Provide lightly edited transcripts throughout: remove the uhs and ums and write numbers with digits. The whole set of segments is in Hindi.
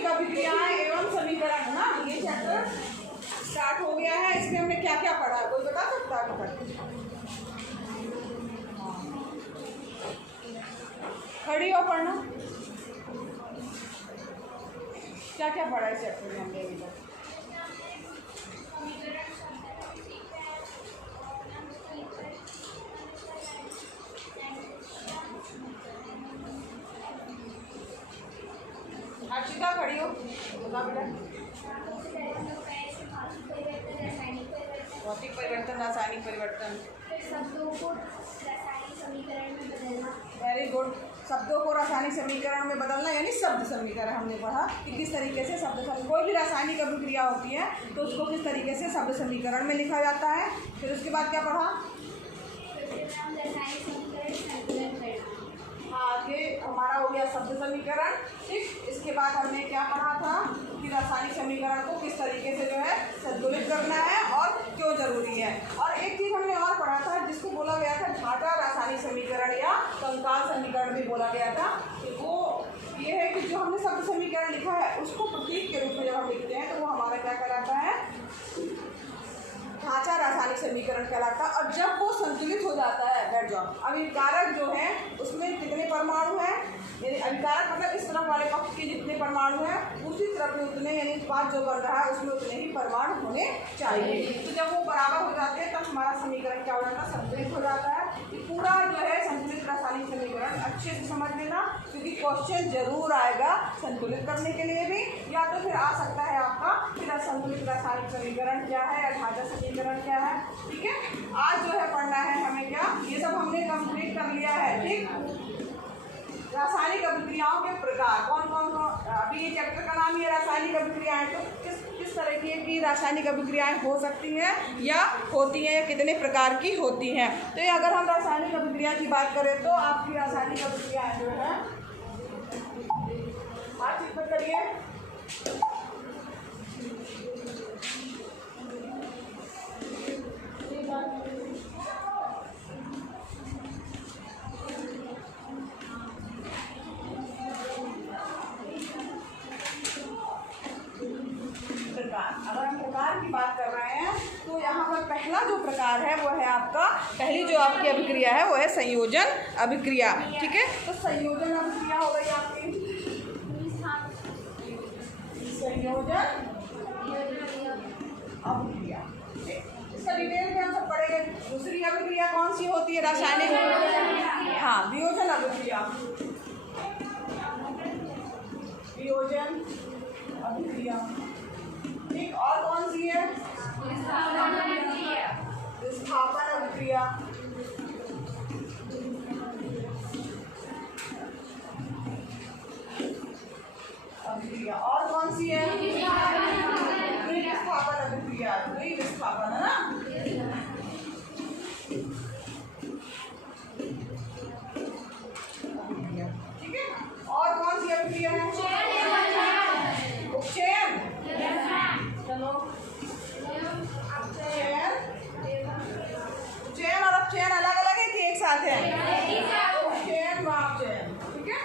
रासायनिक अभिक्रियाएं एवं समीकरण ना, ये चैप्टर स्टार्ट हो गया है। इसमें हमने क्या क्या पढ़ा कोई बता सकता है? खड़ी हो पढ़ना। क्या क्या पढ़ा इस चैप्टर में हमने अभी तक? अर्शिता खड़ी हो, बता बेटा। भौतिक परिवर्तन, रासायनिक परिवर्तन, शब्दों को रासायनिक समीकरण में बदलना। Very good. शब्दों को रासायनिक समीकरण में बदलना यानी शब्द समीकरण हमने पढ़ा कि किस तरीके से शब्द समीकरण, कोई भी रासायनिक अभिक्रिया होती है तो उसको किस तरीके से शब्द समीकरण में लिखा जाता है। फिर उसके बाद क्या पढ़ा? आगे हमारा हो गया शब्द समीकरण, ठीक। इसके बाद हमने क्या पढ़ा था कि रासायनिक समीकरण को किस तरीके से जो है संतुलित करना है और क्यों जरूरी है। और एक चीज़ हमने और पढ़ा था जिसको बोला गया था ढाटा रासायनिक समीकरण या कंकाल समीकरण भी बोला गया था। वो ये है कि जो हमने शब्द समीकरण लिखा है उसको प्रतीक के रूप में जब हम लिखते हैं तो वो हमारा क्या कहलाता है? ढांचा रासायनिक समीकरण कहलाता है। और जब वो संतुलित हो जाता है, बैठ जाओ, अभिकारक जो है उसमें कितने परमाणु हैं, यानी अभिकारक मतलब इस तरफ वाले पक्ष के जितने परमाणु हैं उसी तरफ में उतने, यानी उत्पाद जो बन रहा है उसमें उतने ही परमाणु होने चाहिए। तो जब वो बराबर हो जाते हैं तब हमारा समीकरण क्या हो जाता है? संतुलित हो जाता है। ये पूरा जो है संतुलित रासायनिक समीकरण अच्छे से समझ लेना, क्योंकि क्वेश्चन जरूर आएगा संतुलित करने के लिए भी, या तो फिर आ सकता है आपका फिर संतुलित रासायनिक समीकरण क्या है या ढांचा समीकरण क्या है। ठीक है, आज जो है पढ़ना है हमें क्या, ये सब हमने कंप्लीट कर लिया है। ठीक, रासायनिक अभिक्रियाओं के प्रकार कौन कौन कौन, अभी ये चैप्टर का नाम ही है रासायनिक अभिक्रियाएं। तो किस तरह की रासायनिक अभिक्रियाएं हो सकती हैं या होती हैं या कितने प्रकार की होती हैं। तो ये अगर हम रासायनिक अभिक्रिया की बात करें तो आपकी रासायनिक अभिक्रियाएं जो है आज चित्र करिए। अगर हम प्रकार की बात कर रहे हैं तो यहाँ पर पहला जो प्रकार है वो है आपका, पहली जो आपकी अभिक्रिया है वो है संयोजन अभिक्रिया। ठीक है, तो संयोजन अभिक्रिया हो गई आपकी संयोजन अभिक्रिया। इसका डिटेल में हम सब पढ़ेंगे। दूसरी अभिक्रिया कौन सी होती है रासायनिक? हाँ, वियोजन अभिक्रिया। वियोजन अभिक्रिया, ठीक। और कौन सी है? विस्थापन अभिक्रिया। अभिक्रिया और कौन सी है? विस्थापन अभिक्रिया, विस्थापन है ना। ठीक है, और कौन सी अभिक्रिया है? उपचयन। चलो, चयन और अपचयन अलग अलग है कि एक साथ है? उपचयन व अपचयन। ठीक है,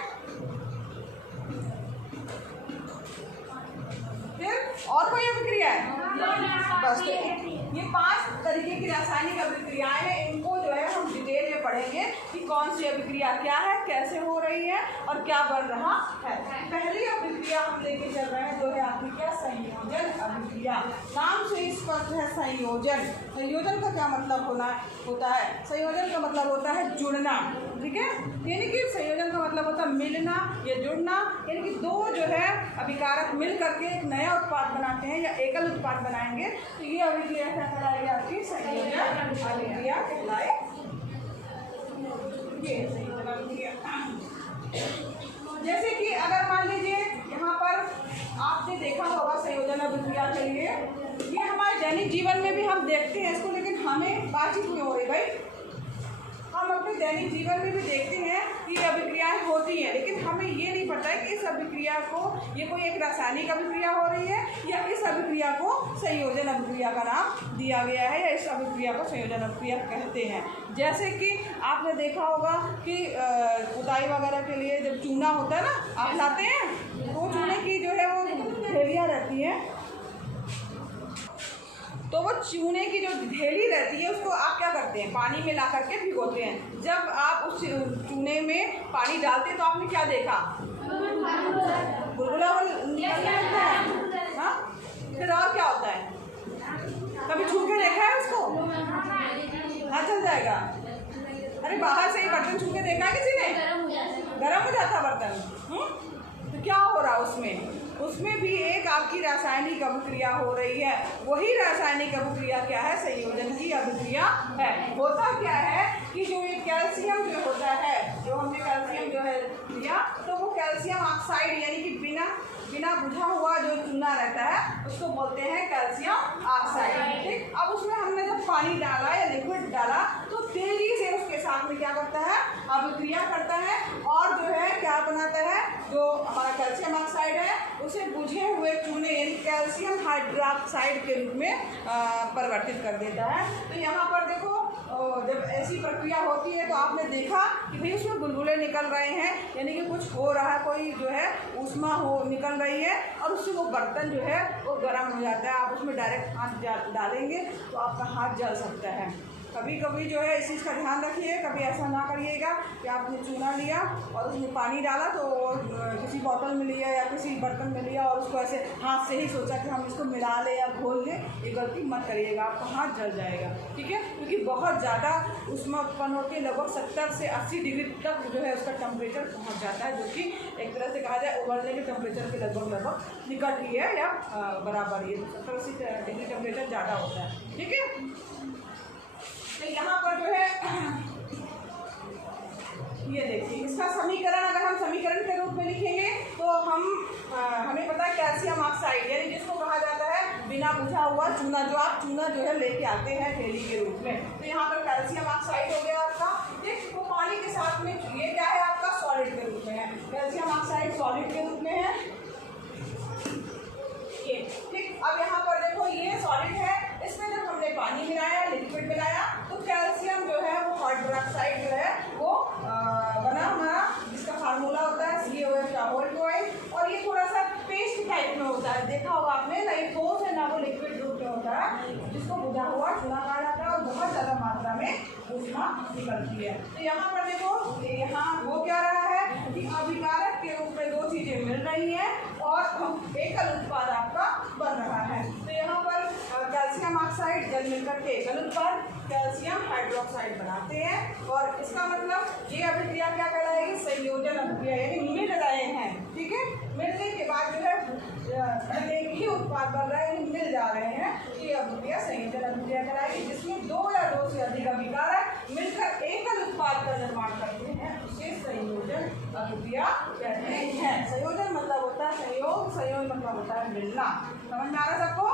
फिर और कोई अभिक्रिया है? बस ये 5 तरीके की रासायनिक अभिक्रियाएं हैं। इनको जो है हम डिटेल में पढ़ेंगे कि कौन सी अभिक्रिया क्या है, कैसे हो रही है और क्या बन रहा है। पहली अभिक्रिया हम लेके चल रहे हैं जो है आपकी क्या, संयोजन अभिक्रिया। नाम से स्पष्ट है संयोजन। संयोजन का क्या मतलब होता है? संयोजन का मतलब होता है जुड़ना। ठीक है, यानी कि संयोजन का मतलब होता है मिलना या जुड़ना, यानी कि दो जो है अभिकारक मिल करके एक नया उत्पाद बनाते हैं या एकल उत्पाद बनाएंगे तो ये अभिक्रिया क्या कहलाएगी? आपकी संयोजन अभिक्रिया कहलाएगी। जैसे कि अगर मान लीजिए यहाँ पर आपने देखा होगा संयोजन अभिक्रिया के लिए, ये हमारे दैनिक जीवन में भी हम देखते हैं इसको, लेकिन हमें बातचीत क्यों हो रही भाई? हम अपने दैनिक जीवन में भी देखते हैं कि अभिक्रियाएं होती हैं, लेकिन हमें ये नहीं पता है कि इस अभिक्रिया को ये कोई एक रासायनिक अभिक्रिया हो रही है या इस अभिक्रिया को संयोजन अभिक्रिया का नाम दिया गया है या इस अभिक्रिया को संयोजन अभिक्रिया कहते हैं। जैसे कि आपने देखा होगा कि पुताई वगैरह के लिए जब चूना होता है ना, आप लाते हैं तो चूने की जो है वो है। तो वो चूने की जो ढेली रहती है उसको आप क्या करते हैं, पानी में ला करके भिगोते हैं। जब आप उस चूने में पानी डालते हैं तो आपने क्या देखा, बुलबुला निकलता है। हाँ, फिर और क्या होता है, कभी छू के देखा है उसको? हाँ, चल जाएगा। अरे बाहर से ही बर्तन छू के देखा है किसी ने? गर्म हो जाता बर्तन। तो क्या हो रहा उसमें भी एक आपकी रासायनिक अभिक्रिया हो रही है। वही रासायनिक अभिक्रिया क्या है, संयोजन की अभिक्रिया है। होता क्या है कि जो ये कैल्शियम जो होता है, जो हमने कैल्शियम जो है लिया, तो वो कैल्शियम ऑक्साइड यानी कि बिना बुझा हुआ जो चूना रहता है उसको बोलते हैं कैल्शियम ऑक्साइड। ठीक, अब उसमें हमने जब पानी डाला या लिक्विड डाला तो तेजी से उसके साथ में क्या करता है, अभिक्रिया करता है और जो है क्या बनाता है, जो हमारा कैल्शियम ऑक्साइड है उसे बुझे हुए चूने यानी कैल्शियम हाइड्रोक्साइड के रूप में परिवर्तित कर देता है। तो यहाँ पर देखो, जब ऐसी प्रक्रिया होती है तो आपने देखा कि भाई उसमें बुलबुले निकल रहे हैं, यानी कि कुछ हो रहा है, कोई जो है ऊष्मा निकल रही है और उससे वो बर्तन जो है वो गर्म हो जाता है। आप उसमें डायरेक्ट हाथ डालेंगे तो आपका हाथ जल सकता है। कभी कभी जो है इस चीज़ का ध्यान रखिए, कभी ऐसा ना करिएगा कि आपने चूना लिया और उसमें पानी डाला तो किसी बोतल में लिया या किसी बर्तन में लिया और उसको ऐसे हाथ से ही सोचा कि हम इसको मिला लें या घोल लें, ये गलती मत करिएगा, आपका हाथ जल जाएगा। ठीक है, क्योंकि बहुत ज़्यादा ऊष्मा उत्पन्न होती है, लगभग 70 से 80 डिग्री तक जो है उसका टेम्परेचर पहुँच जाता है, जो कि एक तरह से कहा जाए उबलने के टेम्परेचर के लगभग निकट ही है या बराबर ही है। 70-80 डिग्री टेम्परेचर ज़्यादा होता है। ठीक है, तो यहाँ पर जो है ये देखिए, इसका समीकरण अगर हम समीकरण के रूप में लिखेंगे तो हमें पता है कैल्शियम ऑक्साइड यानी जिसको कहा जाता है बिना बुझा हुआ चूना, जो आप चूना जो है लेके आते हैं थैली के रूप में। तो यहाँ पर कैल्शियम ऑक्साइड हो गया आपका। ठीक, तो पानी के साथ में ये क्या है आपका, सॉलिड के रूप में है। कैल्शियम ऑक्साइड सॉलिड के रूप में है ये। ठीक, अब यहाँ पर देखो ये सॉलिड है, इसमें जब हमने पानी मिलाया, लिक्विड मिलाया, तो कैल्शियम जो है वो हाइड्रोक्साइड जो है वो बना हमारा, जिसका फार्मूला होता है CaOH और ये थोड़ा सा पेस्ट टाइप में होता है। देखा होगा आपने, ना ये ठोस है ना वो लिक्विड रूप में होता है, जिसको बुझा हुआ चूना कहा जाता है और बहुत ज़्यादा मात्रा में ऊष्मा निकलती है। तो यहाँ पर देखो, यहाँ हो क्या रहा है कि अभिकारक के रूप में दो चीज़ें मिल रही हैं और एकल उत्पाद आपका बन रहा है। तो यहाँ पर कैल्शियम ऑक्साइड जल मिलकर के एकल उत्पाद कैल्शियम हाइड्रोक्साइड बनाते हैं और इसका मतलब ये अभिक्रिया क्या कहलाएगी, संयोजन अभिक्रिया, यानी मिल रहे हैं। ठीक है, मिलने के बाद जो है एक ही उत्पाद बन रहा है, मिल जा रहे हैं, ये अभिक्रिया संयोजन अभिक्रिया कहलाएगी, जिसमें दो या दो से अधिक अभिकारक मिलकर एकल उत्पाद का निर्माण करते हैं, उसे संयोजन अभिक्रिया कहते हैं। संयोजन मतलब होता है संयोग, संयोग मतलब होता है मिलना। समझ में आ रहा सबको?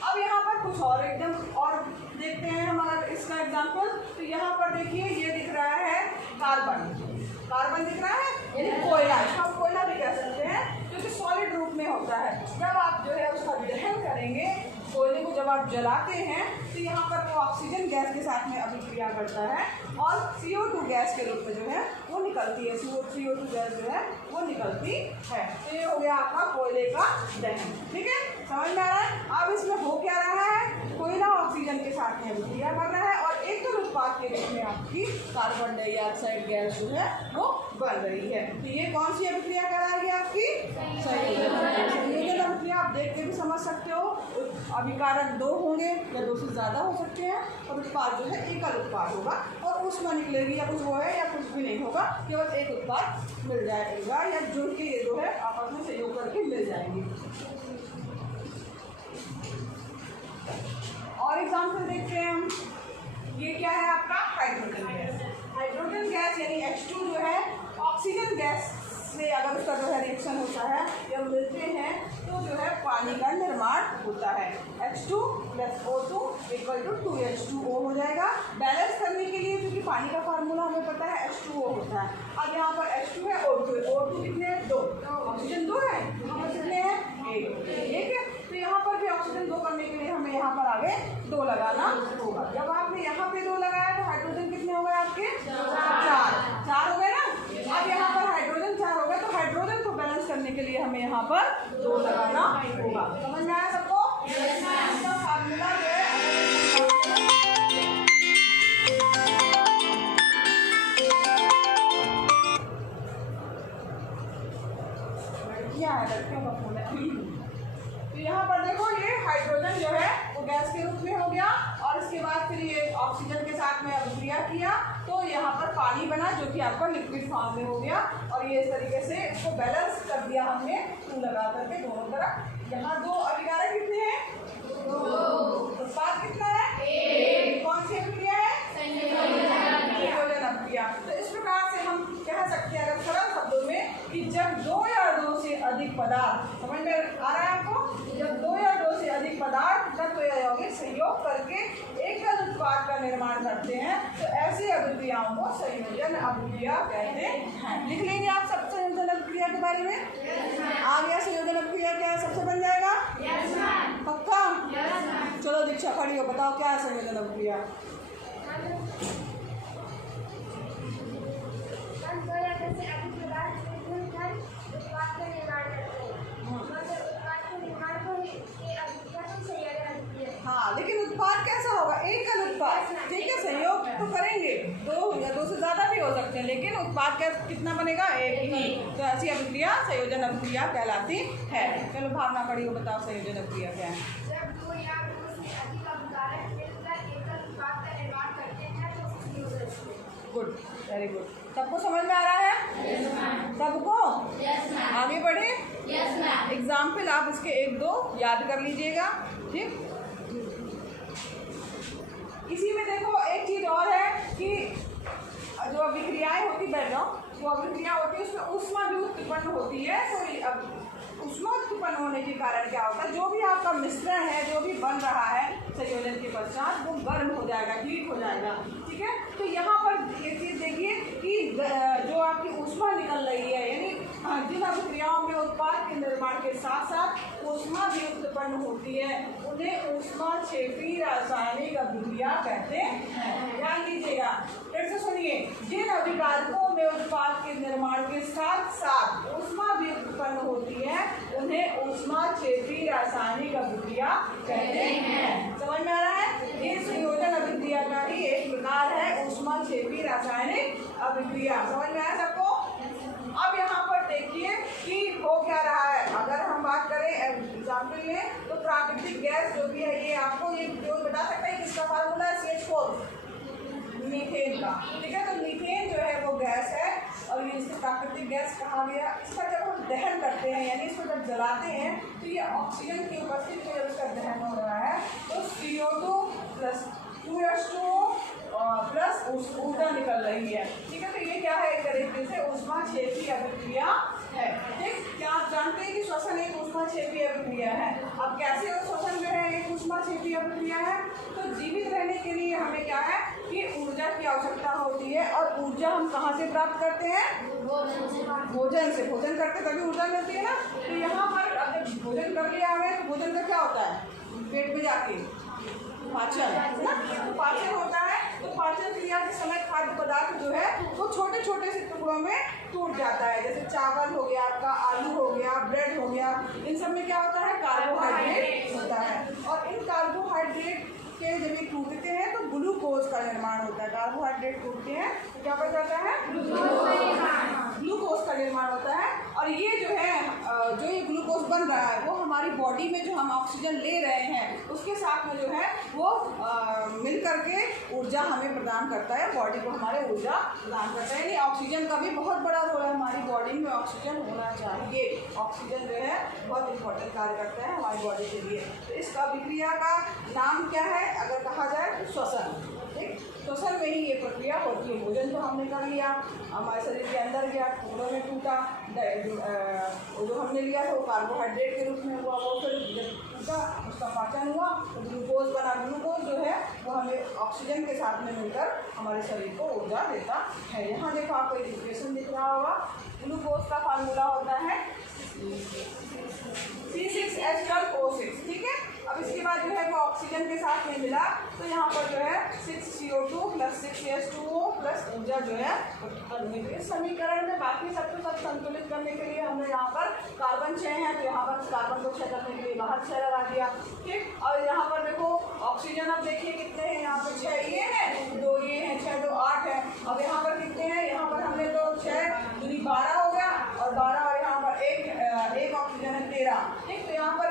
अब यहाँ पर कुछ और एकदम और देखते हैं हमारा इसका एग्जाम्पल। तो यहाँ पर देखिए ये दिख रहा है कार्बन दिख रहा है, यानी कोयला, इसको हम कोयला भी कह सकते हैं, जो कि सॉलिड रूप में होता है। जब आप जो है उसका दहन करेंगे, कोयले को जब आप जलाते हैं तो यहाँ पर वो ऑक्सीजन गैस के साथ में अभिक्रिया करता है और CO2 गैस के रूप में जो है वो निकलती है, CO2 गैस जो है वो निकलती है। तो ये हो गया आपका कोयले का दहन। ठीक है, समझ में आ रहा है? अब इसमें हो क्या रहा है, कोयला ऑक्सीजन के साथ में अभिक्रिया कर रहा है और एकल उत्पाद के रूप में आपकी कार्बन डाइऑक्साइड गैस जो है वो बन रही है। तो ये कौन सी अभिक्रिया कराएगी आपकी, संयोजन अभिक्रिया। आप देख के भी समझ सकते हो, अभिकारक दो होंगे या दो से ज़्यादा हो सकते हैं और उत्पाद जो है एकल उत्पाद होगा और ऊष्मा निकलेगी या कुछ वो है या कुछ भी नहीं होगा, केवल एक उत्पाद मिल जाएगा या जुड़ के ये जो है आपस में सहयोग करके मिल जाएंगे। और एग्जाम्पल देखते हैं हम, ये क्या है आपका हाइड्रोजन गैस। हाइड्रोजन गैस यानी H2 जो है ऑक्सीजन गैस से अगर उसका जो है रिएक्शन होता है या मिलते हैं तो जो है पानी का निर्माण होता है। H2 + O2 = 2H2O हो जाएगा। बैलेंस करने के लिए क्योंकि पानी का फार्मूला हमें पता है H2O होता है। अब यहाँ पर H2 है, O2 कितने हैं, 2, ऑक्सीजन 2 है, यहाँ पर कितने हैं, 1। ठीक है, तो यहाँ पर भी ऑक्सीजन 2 करने के लिए हमें यहाँ पर आगे 2 लगाना होगा। जब आपने यहाँ पे 2 लगाया तो हाइड्रोजन कितने हो गए आपके, 4 हो गए ना। अब यहाँ पर हाइड्रोजन 4 हो गए, तो हाइड्रोजन को बैलेंस करने के लिए लिए हमें यहाँ पर 2 लगाना होगा। समझ में आया सबको? इसका फार्मूला जो है लड़कियों का फूल है। तो यहाँ पर देखो ये हाइड्रोजन जो है वो गैस के रूप में हो गया और इसके बाद फिर ये ऑक्सीजन के साथ में अभिक्रिया किया तो यहाँ पर पानी बना जो कि आपका लिक्विड फॉर्म में हो गया और ये इस तरीके से इसको बैलेंस कर दिया हमने 2 लगा करके दोनों तरफ। यहाँ 2 अभिकारक कितने हैं? 2। उत्पाद कितना है? 1। कौन सी अभिक्रिया है? संयोजन अभिक्रिया। तो इस प्रकार से हम कह सकते हैं अगर सरल शब्दों में कि जब 2 या 2 से अधिक पदार्थ, समझ में आ रहा है आपको? जब 2 या 2 से अधिक पदार्थ तत्व या यौगिक सहयोग करके एकल उत्पाद का निर्माण करते हैं तो ऐसी अभिक्रियाओं को संयोजन अभिक्रिया कहते हैं। लिख लेंगे आप सब संयोजन अभिक्रिया के बारे में? आ गया संयोजन अभिक्रिया क्या है? सबसे बन जाएगा? पक्का? चलो दीक्षा खड़ी हो, बताओ क्या है संयोजन अभिक्रिया? हाँ, लेकिन उत्पाद कैसा होगा? एकल उत्पाद, ठीक है। सहयोग तो करेंगे 2 या 2 से ज़्यादा भी हो सकते हैं लेकिन उत्पाद का कितना बनेगा? 1 ही। तो ऐसी अभिक्रिया संयोजन अभिक्रिया कहलाती है। चलो भावना खड़ी हो, बताओ संयोजन अभिक्रिया क्या है? जब 2 या 2 से अधिक अभिकारक मिलकर एकल उत्पाद का निर्माण करते हैं तो संयोजन। Good, very good. सबको समझ में आ रहा है? सबको? आगे बढ़े? एग्जाम्पल आप इसके 1-2 याद कर लीजिएगा, ठीक। इसी में देखो एक चीज और है कि जो अभिक्रियाएं होती बैकग्राउंड जो अभिक्रिया होती है उसमें ऊष्मा भी उत्पन्न होती है। तो अब ऊष्मा उत्पन्न होने के कारण क्या होता है? जो भी आपका मिश्रण है, जो भी बन रहा है संयोजन के पश्चात वो गर्म हो जाएगा, हीट हो जाएगा, ठीक है। तो यहाँ पर ये चीज़ देखिए कि जो आपकी ऊष्मा निकल रही है यानी जिन अभिक्रियाओं में उत्पाद के निर्माण के साथ साथ ऊष्मा भी उत्पन्न होती है उन्हें ऊष्माक्षेपी रासायनिक अभिक्रिया कहते हैं। ध्यान दीजिएगा, फिर से सुनिए। जिन अभिकारकों में उत्पाद के निर्माण के साथ साथ ऊष्मा भी उत्पन्न होती है उन्हें ऊष्माक्षेपी रासायनिक अभिक्रिया कहते हैं। समझ में आ रहा है? ये संयोजन अभिक्रिया का ही एक प्रकार है, ऊष्माक्षेपी रासायनिक अभिक्रिया। समझ में आया सबको? अब यहाँ पर देखिए कि हो क्या रहा है। अगर हम बात करें एग्जाम्पल में तो प्राकृतिक गैस जो भी है ये आपको ये जो बता सकता है किसका फार्मूला है? CH4, मीथेन का, ठीक है। तो मीथेन जो है वो गैस है और ये इसे प्राकृतिक गैस कहा गया। इसका जब हम दहन करते हैं यानी इसको जब जलाते हैं तो ये ऑक्सीजन की उपस्थिति में जब इसका दहन हो रहा है तो CO2 + 2H2O प्लस ऊर्जा निकल रही है, ठीक है। तो ये क्या है? एक तरीके से ऊष्माक्षेपी अभिक्रिया है, ठीक। क्या आप जानते हैं कि श्वसन एक ऊष्माक्षेपी अभिक्रिया है? अब कैसे श्वसन जो है एक ऊष्माक्षेपी अभिक्रिया है? तो जीवित रहने के लिए हमें क्या है कि ऊर्जा की आवश्यकता होती है और ऊर्जा हम कहाँ से प्राप्त करते हैं? भोजन से। भोजन करके तभी ऊर्जा मिलती है ना। तो यहाँ पर अगर भोजन कर लिया हमें तो भोजन का क्या होता है? पेट में जाके पाचन है ना। तो पाचन होता है तो पाचन क्रिया के समय खाद्य पदार्थ जो है वो छोटे छोटे से टुकड़ों में टूट जाता है। जैसे चावल हो गया आपका, आलू हो गया, ब्रेड हो गया, इन सब में क्या होता है? कार्बोहाइड्रेट होता है। और इन कार्बोहाइड्रेट के जब ये टूटते हैं तो ग्लूकोज का निर्माण होता है। कार्बोहाइड्रेट टूटते हैं तो क्या बन जाता है? ग्लूकोज का निर्माण होता है। और ये जो है जो ये ग्लूकोज बन रहा है वो हमारी बॉडी में जो हम ऑक्सीजन ले रहे हैं उसके साथ में जो है वो मिल करके ऊर्जा हमें प्रदान करता है, बॉडी को हमारे ऊर्जा प्रदान करता है। यानी ऑक्सीजन का भी बहुत बड़ा रोल है। हमारी बॉडी में ऑक्सीजन होना चाहिए। ऑक्सीजन जो है बहुत इंपॉर्टेंट कार्य करता है हमारी बॉडी के लिए। तो इस अभिक्रिया का नाम क्या है अगर कहा जाए? श्वसन, ठीक। श्वसन में ही ये प्रक्रिया होती है। भोजन तो हमने कर लिया, हमारे शरीर के अंदर गया, टुकड़ों में टूटा, जो हमने लिया था वो कार्बोहाइड्रेट के रूप में हुआ, वो फिर टूटा, उसका पाचन हुआ तो ग्लूकोज बना। ग्लूकोज जो है वो हमें ऑक्सीजन के साथ में मिलकर हमारे शरीर को ऊर्जा देता है। यहाँ देखो आपको एक इक्वेशन दिख रहा होगा। ग्लूकोज का फार्मूला होता है C6H12O6, ठीक है। अब इसके बाद जो है वो ऑक्सीजन के साथ में मिला तो यहाँ पर जो है 6CO2 + 6H2O प्लस ऊर्जा जो है उत्पन्न हुई। इस समीकरण में बाकी सब तो सब संतुलित करने के लिए हमने यहाँ पर कार्बन 6 है तो यहाँ पर कार्बन को 6 करने के लिए बाहर 6 लगा दिया। ठीक, और यहाँ पर देखो ऑक्सीजन, अब देखिए कितने हैं यहाँ पर 6 ये है, 2 ये हैं, 6 2 8 है। अब यहाँ पर कितने हैं, यहाँ पर हमने तो 6 दूनी 12 हो गया और 12 और यहाँ पर एक ऑक्सीजन है 13। ठीक, तो यहाँ पर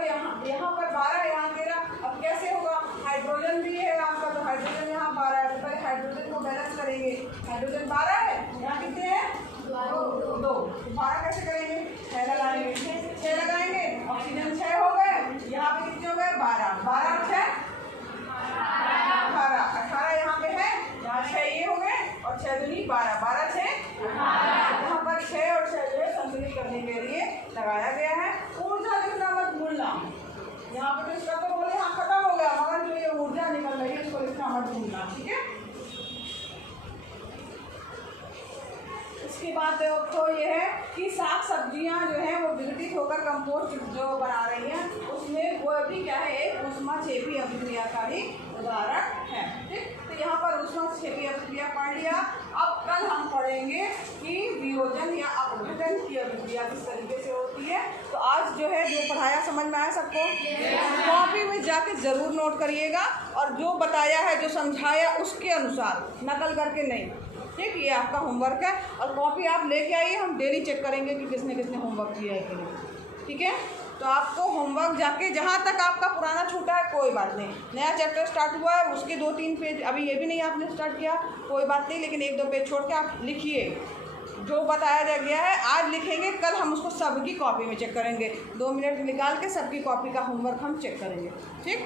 12 यहाँ 13। अब कैसे होगा, हाइड्रोजन भी है आपका, तो हाइड्रोजन यहाँ 12 है, तो पहले हाइड्रोजन को बैलेंस करेंगे। हाइड्रोजन 12 है, यहाँ कितने हैं 2, 12 कैसे करेंगे, 6 लगाएंगे, 6 लगाएंगे, ऑक्सीजन 6 हो गए, यहाँ पे कितने हो गए 12, 12 और 6 18 यहाँ पे है, यहाँ 6 ये हो गए और 6 दूनी 12, 12 6 यहाँ पर 6 और 6 जो है संतुलित करने के लिए लगाया गया है। ऊर्जा लिखना मत भूलना, यहाँ पे तो इसका तो बोले यहाँ खत्म हो गया, मगर जो ये ऊर्जा निकल रही है इसको लिखना मत भूलना। ठीक है, इसके बाद तो ये है कि साग सब्जियां जो हैं वो विघटित होकर कंपोस्ट जो बना रही हैं उसमें वो भी क्या है, एक ऊष्माक्षेपी अभिक्रिया का ही उदाहरण है। ठीक, तो यहाँ पर ऊष्माक्षेपी अभिक्रिया पढ़ लिया। अब कल हम पढ़ेंगे कि वियोजन या अपघटन की अभिक्रिया किस तरीके से होती है। तो आज जो है जो पढ़ाया समझ में आया सबको, कॉपी में जाके ज़रूर नोट करिएगा और जो बताया है जो समझाया उसके अनुसार, नकल करके नहीं। ठीक, ये आपका होमवर्क है और कॉपी आप लेके आइए, हम डेली चेक करेंगे कि किसने किसने होमवर्क किया है कि नहीं। ठीक है, तो आपको होमवर्क जाके जहाँ तक आपका पुराना छूटा है कोई बात नहीं, नया चैप्टर स्टार्ट हुआ है उसके 2-3 पेज अभी ये भी नहीं आपने स्टार्ट किया, कोई बात नहीं, लेकिन 1-2 पेज छोड़ के आप लिखिए। जो बताया गया है आज लिखेंगे, कल हम उसको सबकी कॉपी में चेक करेंगे, 2 मिनट निकाल के सबकी कॉपी का होमवर्क हम चेक करेंगे। ठीक।